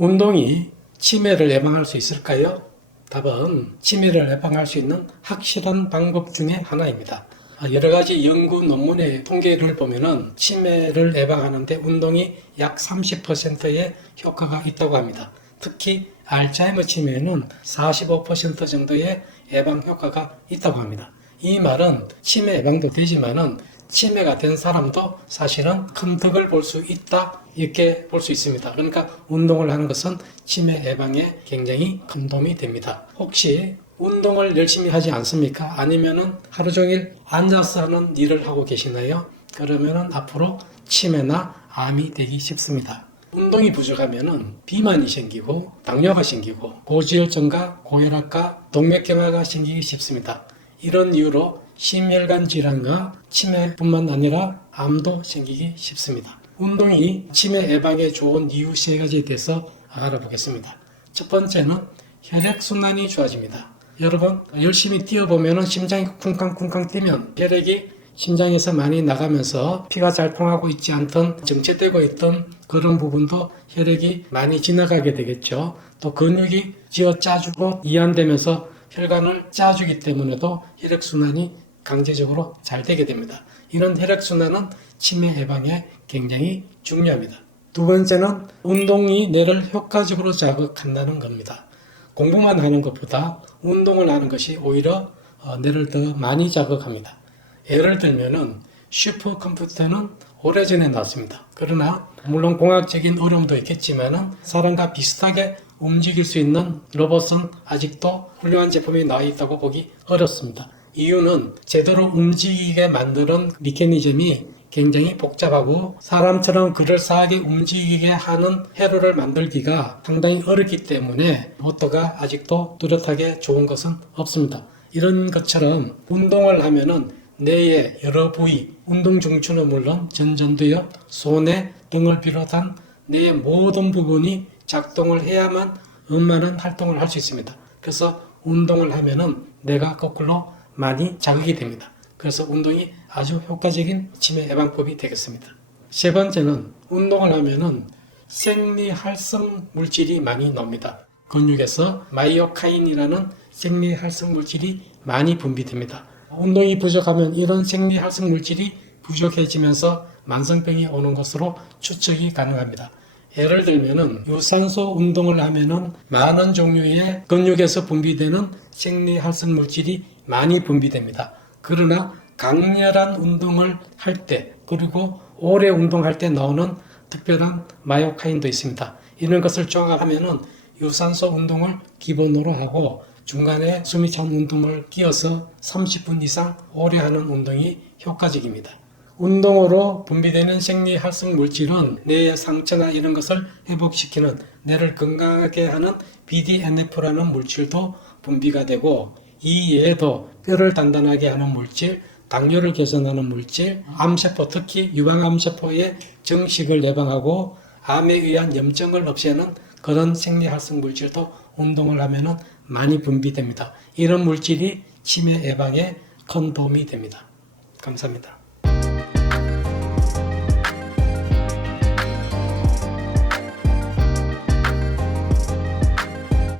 운동이 치매를 예방할 수 있을까요? 답은 치매를 예방할 수 있는 확실한 방법 중에 하나입니다. 아, 여러 가지 연구 논문의 통계를 보면은 치매를 예방하는데 운동이 약 30%의 효과가 있다고 합니다. 특히 알츠하이머 치매는 45% 정도의 예방 효과가 있다고 합니다. 이 말은 치매 예방도 되지만은 치매가 된 사람도 사실은 큰 덕을 볼 수 있다 이렇게 볼 수 있습니다. 그러니까 운동을 하는 것은 치매 예방에 굉장히 큰 도움이 됩니다. 혹시 운동을 열심히 하지 않습니까? 아니면은 하루 종일 앉아서 하는 일을 하고 계시나요? 그러면은 앞으로 치매나 암이 되기 쉽습니다. 운동이 부족하면은 비만이 생기고 당뇨가 생기고 고지혈증과 고혈압과 동맥경화가 생기기 쉽습니다. 이런 이유로 심혈관 질환과 치매뿐만 아니라 암도 생기기 쉽습니다. 운동이 치매 예방에 좋은 이유 세 가지에 대해서 알아보겠습니다. 첫 번째는 혈액 순환이 좋아집니다. 여러분 열심히 뛰어보면 심장이 쿵쾅쿵쾅 뛰면 혈액이 심장에서 많이 나가면서 피가 잘 통하고 있지 않던 정체되고 있던 그런 부분도 혈액이 많이 지나가게 되겠죠. 또 근육이 쥐어 짜주고 이완되면서 혈관을 짜주기 때문에도 혈액순환이 강제적으로 잘 되게 됩니다. 이런 혈액순환은 치매 예방에 굉장히 중요합니다. 두 번째는 운동이 뇌를 효과적으로 자극한다는 겁니다. 공부만 하는 것보다 운동을 하는 것이 오히려 어, 뇌를 더 많이 자극합니다. 예를 들면은 슈퍼컴퓨터는 오래전에 나왔습니다. 그러나 물론 공학적인 어려움도 있겠지만은 사람과 비슷하게 움직일 수 있는 로봇은 아직도 훌륭한 제품이 나와 있다고 보기 어렵습니다. 이유는 제대로 움직이게 만드는 미케니즘이 굉장히 복잡하고 사람처럼 그럴싸하게 움직이게 하는 회로를 만들기가 상당히 어렵기 때문에 로봇가 아직도 뚜렷하게 좋은 것은 없습니다. 이런 것처럼 운동을 하면은 뇌의 여러 부위, 운동 중추는 물론 전전두엽, 소뇌 등을 비롯한 뇌의 모든 부분이 작동을 해야만 원만한 활동을 할 수 있습니다. 그래서 운동을 하면은 뇌가 거꾸로 많이 자극이 됩니다. 그래서 운동이 아주 효과적인 치매 예방법이 되겠습니다. 세 번째는 운동을 하면은 생리활성 물질이 많이 나옵니다. 근육에서 마이오카인이라는 생리활성 물질이 많이 분비됩니다. 운동이 부족하면 이런 생리활성 물질이 부족해지면서 만성병이 오는 것으로 추측이 가능합니다. 예를 들면은 유산소 운동을 하면은 많은 종류의 근육에서 분비되는 생리활성 물질이 많이 분비됩니다. 그러나 강렬한 운동을 할 때 그리고 오래 운동할 때 나오는 특별한 마이오카인도 있습니다. 이런 것을 종합하면은 유산소 운동을 기본으로 하고 중간에 숨이 찬 운동을 끼워서 30분 이상 오래 하는 운동이 효과적입니다. 운동으로 분비되는 생리 활성 물질은 뇌의 상처나 이런 것을 회복시키는 뇌를 건강하게 하는 BDNF라는 물질도 분비가 되고 이 외에도 뼈를 단단하게 하는 물질, 당뇨를 개선하는 물질, 암세포 특히 유방암세포의 정식을 예방하고 암에 의한 염증을 없애는 그런 생리활성 물질도 운동을 하면은 많이 분비됩니다. 이런 물질이 치매 예방에 큰 도움이 됩니다. 감사합니다.